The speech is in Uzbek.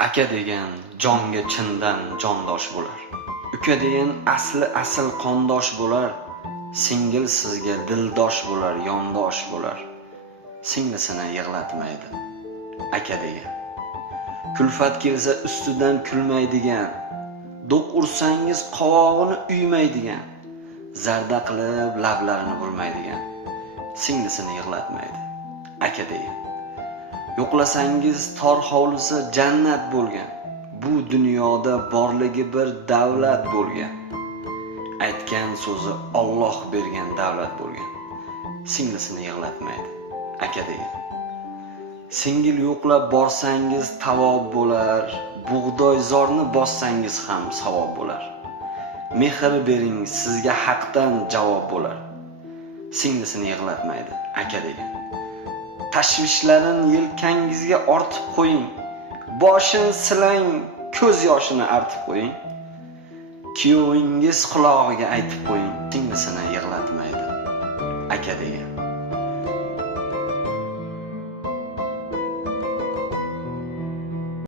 Aka degan jonga chindan jondosh bo'lar. Uka degan asl qondosh bo'lar. Singil sizga dildosh bo'lar, yondosh bo'lar. Singlisini yig'latmaydi. Aka degan. Kulfat kelsa ustidan kulmaydigan. Do'q ursangiz qovog'ini uymaydigan. Zarda qilib lablarini burmaydigan. Singlisini yig'latmaydi. Aka degan. Yo'qlasangiz tor hovlisi jannat bo'lgan. Bu dunyoda borligi bir davlat bo'lgan. Aytgan so'zi Alloh bergan davlat bo'lgan. Singlisini yig'latmaydi. Aka degan. Singil yo'qlab borsangiz tavob bo'lar. Bug'doy zorni bossangiz ham savob bo'lar. Mehr bering, sizga haqdan javob bo'lar. Singlisini yig'latmaydi. Aka degan. Tashvishlarin yelkangizga ortib qo'ying. Boshini silang, ko'z yoshini artib qo'ying. Kuyovingiz qulog'iga aytib qo'ying. Singlisini yig'latmaydi. Aka degan.